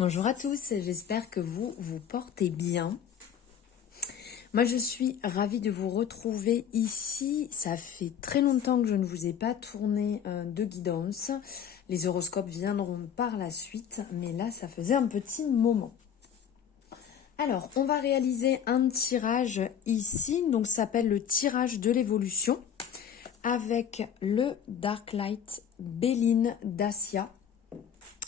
Bonjour à tous, j'espère que vous vous portez bien. Moi je suis ravie de vous retrouver ici. Ça fait très longtemps que je ne vous ai pas tourné de guidance. Les horoscopes viendront par la suite, mais là ça faisait un petit moment. Alors, on va réaliser un tirage ici, donc ça s'appelle le tirage de l'évolution, avec le Dark Light Béline Dacia.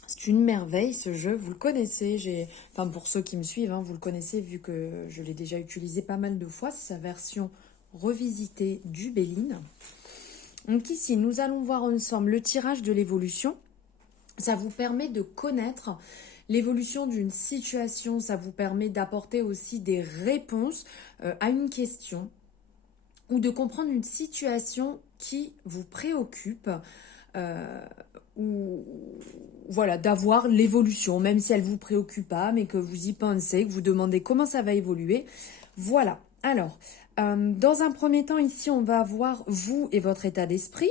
C'est une merveille ce jeu, vous le connaissez, enfin pour ceux qui me suivent, vous le connaissez vu que je l'ai déjà utilisé pas mal de fois, c'est sa version revisitée du Béline. Donc ici, nous allons voir ensemble le tirage de l'évolution. Ça vous permet de connaître l'évolution d'une situation, ça vous permet d'apporter aussi des réponses à une question ou de comprendre une situation qui vous préoccupe. Ou voilà, d'avoir l'évolution, même si elle ne vous préoccupe pas, mais que vous y pensez, que vous demandez comment ça va évoluer. Voilà. Alors, dans un premier temps, ici, on va voir vous et votre état d'esprit.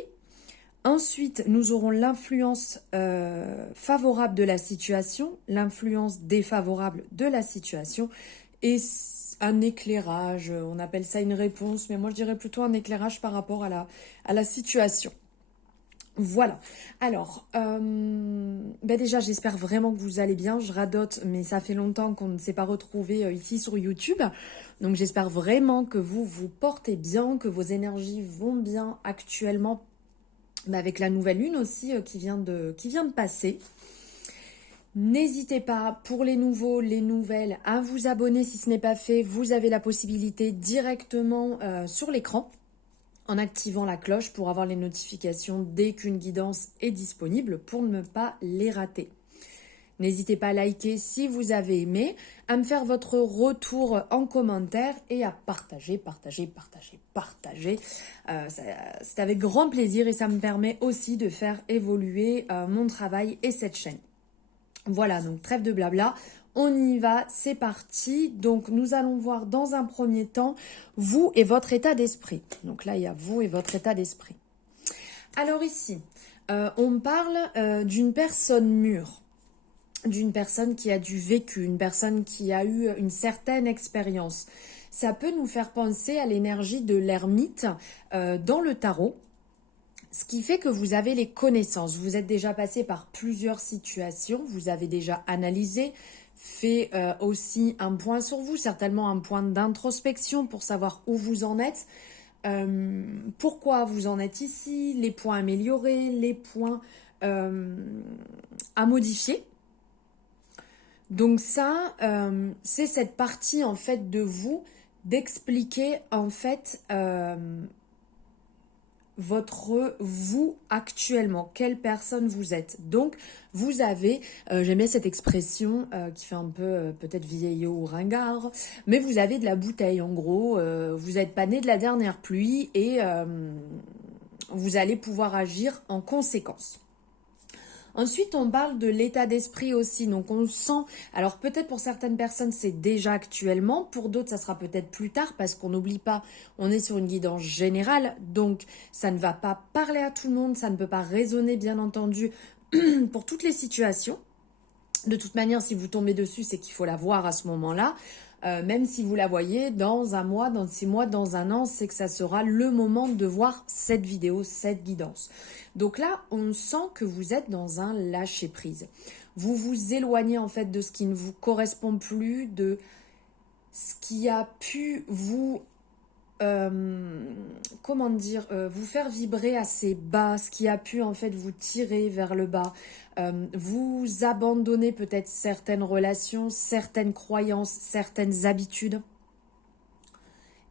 Ensuite, nous aurons l'influence favorable de la situation, l'influence défavorable de la situation et un éclairage. On appelle ça une réponse, mais moi je dirais plutôt un éclairage par rapport à la situation. Voilà. Alors, déjà, j'espère vraiment que vous allez bien. Je radote, mais ça fait longtemps qu'on ne s'est pas retrouvés ici sur YouTube. Donc, j'espère vraiment que vous vous portez bien, que vos énergies vont bien actuellement, mais avec la nouvelle lune aussi qui vient de passer. N'hésitez pas, pour les nouveaux, les nouvelles, à vous abonner si ce n'est pas fait. Vous avez la possibilité directement sur l'écran, en activant la cloche pour avoir les notifications dès qu'une guidance est disponible pour ne pas les rater. N'hésitez pas à liker si vous avez aimé, à me faire votre retour en commentaire et à partager. C'est avec grand plaisir et ça me permet aussi de faire évoluer mon travail et cette chaîne. Voilà, donc trêve de blabla. On y va, c'est parti. Donc, nous allons voir dans un premier temps vous et votre état d'esprit. Donc là, il y a vous et votre état d'esprit. Alors ici, on parle d'une personne mûre, d'une personne qui a du vécu, une personne qui a eu une certaine expérience. Ça peut nous faire penser à l'énergie de l'ermite dans le tarot. Ce qui fait que vous avez les connaissances, vous êtes déjà passé par plusieurs situations, vous avez déjà analysé, fait aussi un point sur vous, certainement un point d'introspection pour savoir où vous en êtes, pourquoi vous en êtes ici, les points améliorés, les points à modifier. Donc ça, c'est cette partie en fait de vous d'expliquer en fait votre vous actuellement, quelle personne vous êtes. Donc, vous avez, j'aime bien cette expression qui fait un peu peut-être vieillot ou ringard, mais vous avez de la bouteille en gros, vous n'êtes pas né de la dernière pluie et vous allez pouvoir agir en conséquence. Ensuite, on parle de l'état d'esprit aussi. Donc, on sent... Alors, peut-être pour certaines personnes, c'est déjà actuellement. Pour d'autres, ça sera peut-être plus tard parce qu'on n'oublie pas, on est sur une guidance générale. Donc, ça ne va pas parler à tout le monde. Ça ne peut pas résonner, bien entendu, pour toutes les situations. De toute manière, si vous tombez dessus, c'est qu'il faut la voir à ce moment-là. Même si vous la voyez dans un mois, dans 6 mois, dans un an, c'est que ça sera le moment de voir cette vidéo, cette guidance. Donc là, on sent que vous êtes dans un lâcher-prise. Vous vous éloignez en fait de ce qui ne vous correspond plus, de ce qui a pu vous vous faire vibrer assez bas, ce qui a pu en fait vous tirer vers le bas, vous abandonner peut-être certaines relations, certaines croyances, certaines habitudes,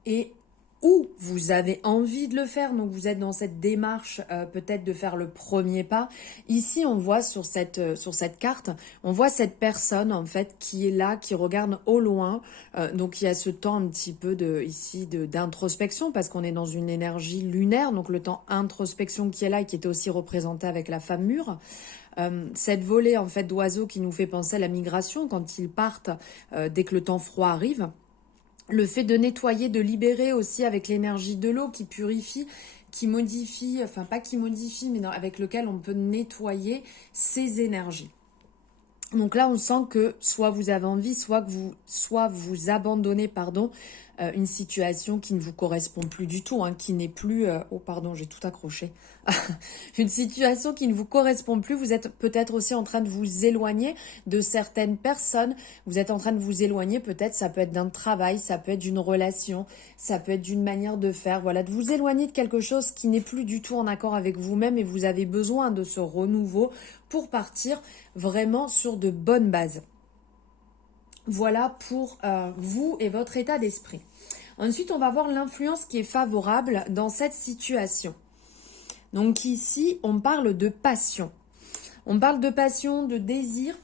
et où vous avez envie de le faire, donc vous êtes dans cette démarche peut-être de faire le premier pas. Ici, on voit sur cette carte, on voit cette personne en fait qui est là, qui regarde au loin. Donc il y a ce temps un petit peu d'introspection parce qu'on est dans une énergie lunaire, donc le temps introspection qui est là et qui était aussi représenté avec la femme mûre. Cette volée en fait d'oiseaux qui nous fait penser à la migration quand ils partent dès que le temps froid arrive. Le fait de nettoyer, de libérer aussi avec l'énergie de l'eau qui purifie, qui modifie, enfin pas qui modifie, mais avec lequel on peut nettoyer ces énergies. Donc là, on sent que soit vous avez envie, soit vous abandonnez, pardon, une situation qui ne vous correspond plus du tout, hein, qui n'est plus... oh pardon, j'ai tout accroché. Une situation qui ne vous correspond plus. Vous êtes peut-être aussi en train de vous éloigner de certaines personnes. Vous êtes en train de vous éloigner, peut-être, ça peut être d'un travail, ça peut être d'une relation, ça peut être d'une manière de faire. Voilà, de vous éloigner de quelque chose qui n'est plus du tout en accord avec vous-même et vous avez besoin de ce renouveau pour partir vraiment sur de bonnes bases. Voilà pour vous et votre état d'esprit. Ensuite, on va voir l'influence qui est favorable dans cette situation. Donc ici, on parle de passion. On parle de passion, de désir.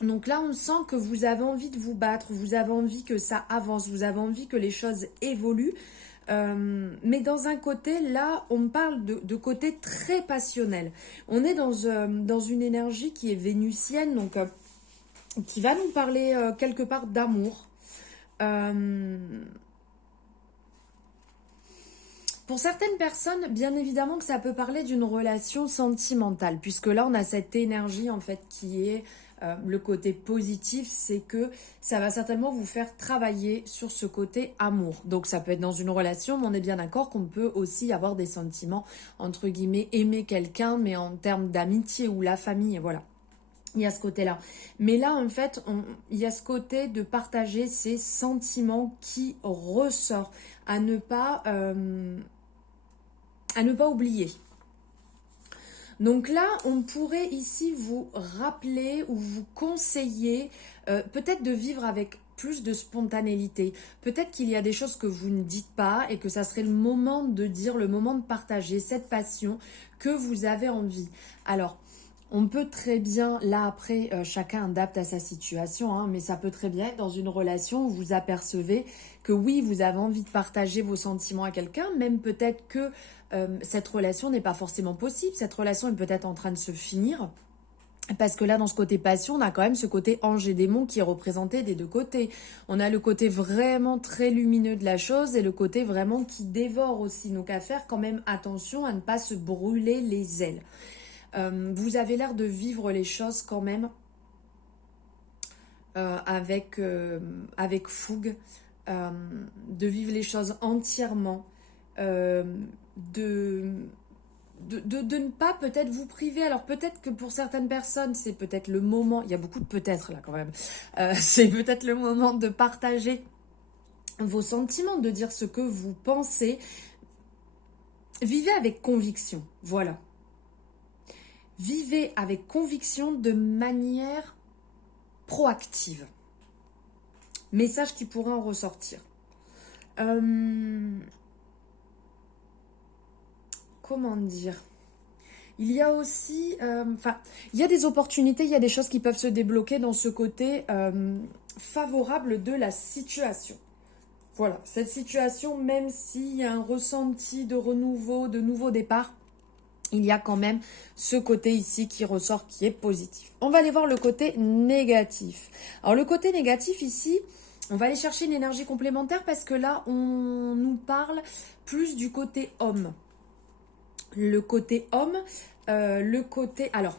Donc là, on sent que vous avez envie de vous battre, vous avez envie que ça avance, vous avez envie que les choses évoluent. Mais dans un côté, là, on parle de côté très passionnel. On est dans une énergie qui est vénusienne, donc qui va nous parler quelque part d'amour. Pour certaines personnes, bien évidemment que ça peut parler d'une relation sentimentale, puisque là, on a cette énergie, en fait, qui est le côté positif, c'est que ça va certainement vous faire travailler sur ce côté amour. Donc, ça peut être dans une relation, mais on est bien d'accord qu'on peut aussi avoir des sentiments, entre guillemets, aimer quelqu'un, mais en termes d'amitié ou la famille, voilà. Il y a ce côté-là. Mais là, en fait, il y a ce côté de partager ces sentiments qui ressort, à ne pas oublier. Donc là, on pourrait ici vous rappeler ou vous conseiller peut-être de vivre avec plus de spontanéité. Peut-être qu'il y a des choses que vous ne dites pas et que ça serait le moment de dire, le moment de partager cette passion que vous avez envie. Alors, on peut très bien, là après, chacun adapte à sa situation, hein, mais ça peut très bien être dans une relation où vous apercevez que oui, vous avez envie de partager vos sentiments à quelqu'un, même peut-être que cette relation n'est pas forcément possible, cette relation est peut-être en train de se finir, parce que là, dans ce côté passion, on a quand même ce côté ange et démon qui est représenté des deux côtés. On a le côté vraiment très lumineux de la chose et le côté vraiment qui dévore aussi. Donc à faire quand même attention à ne pas se brûler les ailes. Vous avez l'air de vivre les choses quand même avec fougue, de vivre les choses entièrement, de ne pas peut-être vous priver. Alors peut-être que pour certaines personnes, c'est peut-être le moment, il y a beaucoup de peut-être là quand même, c'est peut-être le moment de partager vos sentiments, de dire ce que vous pensez. Vivez avec conviction, voilà. Vivez avec conviction de manière proactive. Message qui pourrait en ressortir. Comment dire ? Il y a aussi... il y a des opportunités, il y a des choses qui peuvent se débloquer dans ce côté favorable de la situation. Voilà, cette situation, même s'il y a un ressenti de renouveau, de nouveau départ, il y a quand même ce côté ici qui ressort, qui est positif. On va aller voir le côté négatif. Alors le côté négatif ici, on va aller chercher une énergie complémentaire parce que là, on nous parle plus du côté homme. Le côté homme, le côté... Alors,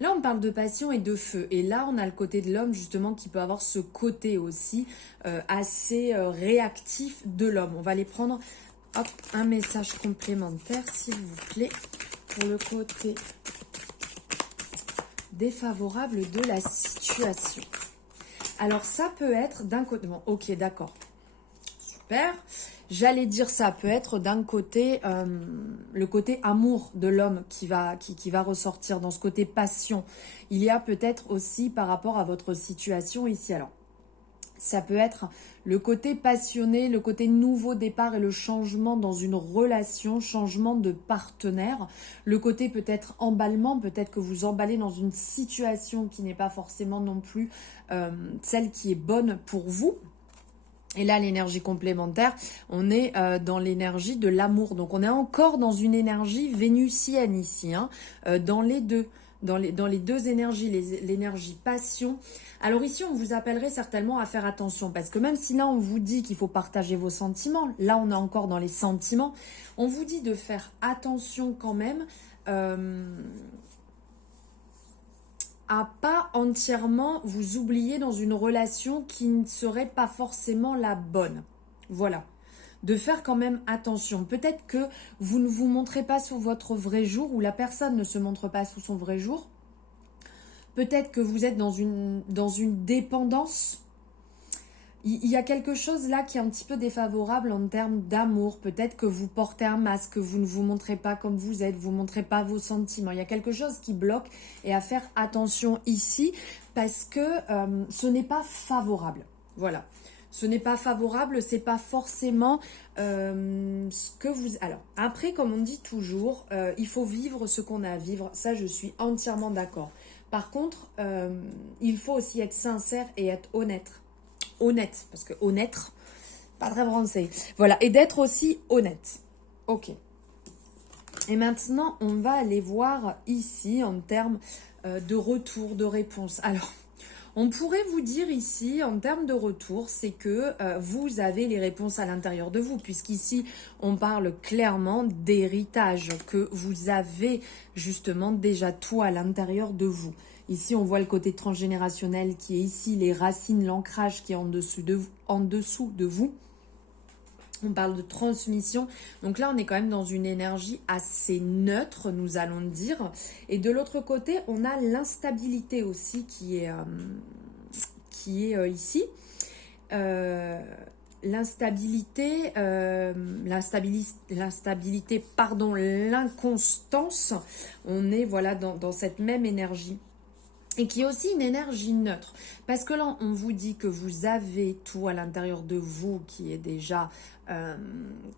là, on parle de passion et de feu. Et là, on a le côté de l'homme, justement, qui peut avoir ce côté aussi assez réactif de l'homme. On va aller prendre... Hop, un message complémentaire, s'il vous plaît, pour le côté défavorable de la situation. Alors, ça peut être d'un côté... Bon, ok, d'accord. Super. J'allais dire ça peut être d'un côté, le côté amour de l'homme qui va ressortir dans ce côté passion. Il y a peut-être aussi par rapport à votre situation ici. Alors, ça peut être le côté passionné, le côté nouveau départ et le changement dans une relation, changement de partenaire. Le côté peut-être emballement, peut-être que vous emballez dans une situation qui n'est pas forcément non plus celle qui est bonne pour vous. Et là, l'énergie complémentaire, on est dans l'énergie de l'amour. Donc, on est encore dans une énergie vénusienne ici, hein, dans les deux. Dans les deux énergies, l'énergie passion. Alors ici, on vous appellerait certainement à faire attention parce que même si là, on vous dit qu'il faut partager vos sentiments, là, on est encore dans les sentiments, on vous dit de faire attention quand même à pas entièrement vous oublier dans une relation qui ne serait pas forcément la bonne. Voilà. De faire quand même attention. Peut-être que vous ne vous montrez pas sous votre vrai jour ou la personne ne se montre pas sous son vrai jour. Peut-être que vous êtes dans une dépendance. Il y a quelque chose là qui est un petit peu défavorable en termes d'amour. Peut-être que vous portez un masque, que vous ne vous montrez pas comme vous êtes, vous ne montrez pas vos sentiments. Il y a quelque chose qui bloque et à faire attention ici parce que ce n'est pas favorable. Voilà. Ce n'est pas favorable, c'est pas forcément ce que vous... Alors, après, comme on dit toujours, il faut vivre ce qu'on a à vivre. Ça, je suis entièrement d'accord. Par contre, il faut aussi être sincère et être honnête. Honnête, parce que honnête, pas très français. Voilà, et d'être aussi honnête. Ok. Et maintenant, on va aller voir ici en termes de retour, de réponse. Alors, on pourrait vous dire ici, en termes de retour, c'est que vous avez les réponses à l'intérieur de vous, puisqu'ici, on parle clairement d'héritage, que vous avez justement déjà tout à l'intérieur de vous. Ici, on voit le côté transgénérationnel qui est ici, les racines, l'ancrage qui est en dessous de vous. On parle de transmission. Donc là, on est quand même dans une énergie assez neutre, nous allons dire. Et de l'autre côté, on a l'instabilité aussi qui est ici. L'inconstance. On est voilà dans cette même énergie. Et qui est aussi une énergie neutre. Parce que là, on vous dit que vous avez tout à l'intérieur de vous qui est déjà,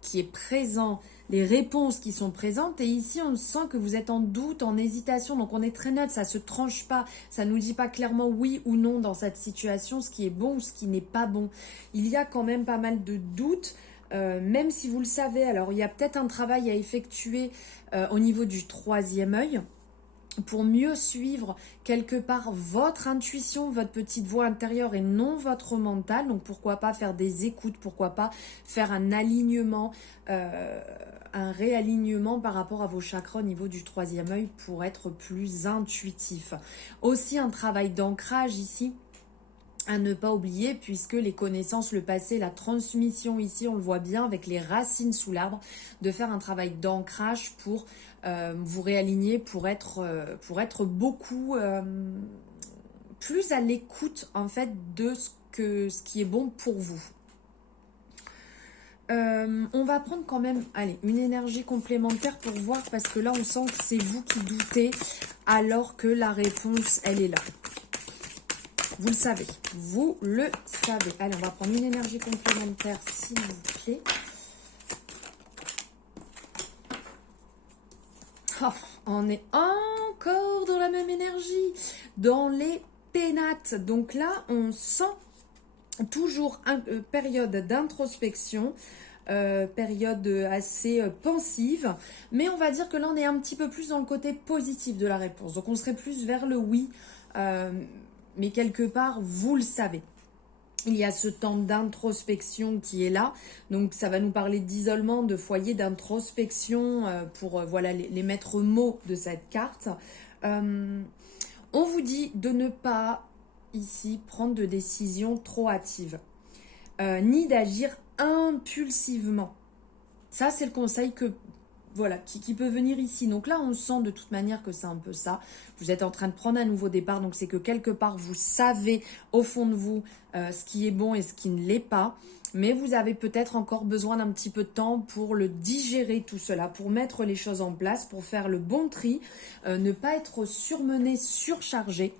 qui est présent, les réponses qui sont présentes. Et ici, on sent que vous êtes en doute, en hésitation. Donc, on est très neutre, ça ne se tranche pas. Ça ne nous dit pas clairement oui ou non dans cette situation, ce qui est bon ou ce qui n'est pas bon. Il y a quand même pas mal de doutes. Même si vous le savez, alors il y a peut-être un travail à effectuer au niveau du troisième œil, pour mieux suivre quelque part votre intuition, votre petite voix intérieure et non votre mental. Donc pourquoi pas faire des écoutes, pourquoi pas faire un alignement, un réalignement par rapport à vos chakras au niveau du troisième œil pour être plus intuitif. Aussi un travail d'ancrage ici à ne pas oublier, puisque les connaissances, le passé, la transmission ici, on le voit bien avec les racines sous l'arbre, de faire un travail d'ancrage pour vous réaligner, pour être beaucoup plus à l'écoute en fait de ce qui est bon pour vous. On va prendre quand même, allez, une énergie complémentaire pour voir, parce que là on sent que c'est vous qui doutez alors que la réponse elle est là. Vous le savez, vous le savez. Allez, on va prendre une énergie complémentaire, s'il vous plaît. Oh, on est encore dans la même énergie, dans les pénates. Donc là, on sent toujours une période d'introspection, période assez pensive. Mais on va dire que là, on est un petit peu plus dans le côté positif de la réponse. Donc, on serait plus vers le oui. Mais quelque part, vous le savez. Il y a ce temps d'introspection qui est là. Donc, ça va nous parler d'isolement, de foyer, d'introspection pour voilà, les maîtres mots de cette carte. On vous dit de ne pas, ici, prendre de décisions trop hâtives. Ni d'agir impulsivement. Ça, c'est le conseil que... Voilà, qui peut venir ici. Donc là, on sent de toute manière que c'est un peu ça. Vous êtes en train de prendre un nouveau départ. Donc c'est que quelque part, vous savez au fond de vous ce qui est bon et ce qui ne l'est pas. Mais vous avez peut-être encore besoin d'un petit peu de temps pour le digérer tout cela, pour mettre les choses en place, pour faire le bon tri, ne pas être surmené, surchargé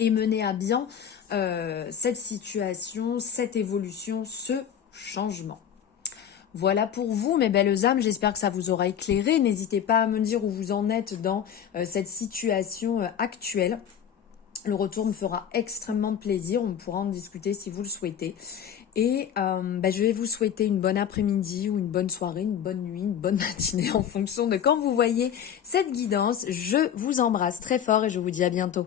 et mener à bien cette situation, cette évolution, ce changement. Voilà pour vous, mes belles âmes, j'espère que ça vous aura éclairé. N'hésitez pas à me dire où vous en êtes dans cette situation actuelle. Le retour me fera extrêmement plaisir, on pourra en discuter si vous le souhaitez. Et je vais vous souhaiter une bonne après-midi ou une bonne soirée, une bonne nuit, une bonne matinée en fonction de quand vous voyez cette guidance. Je vous embrasse très fort et je vous dis à bientôt.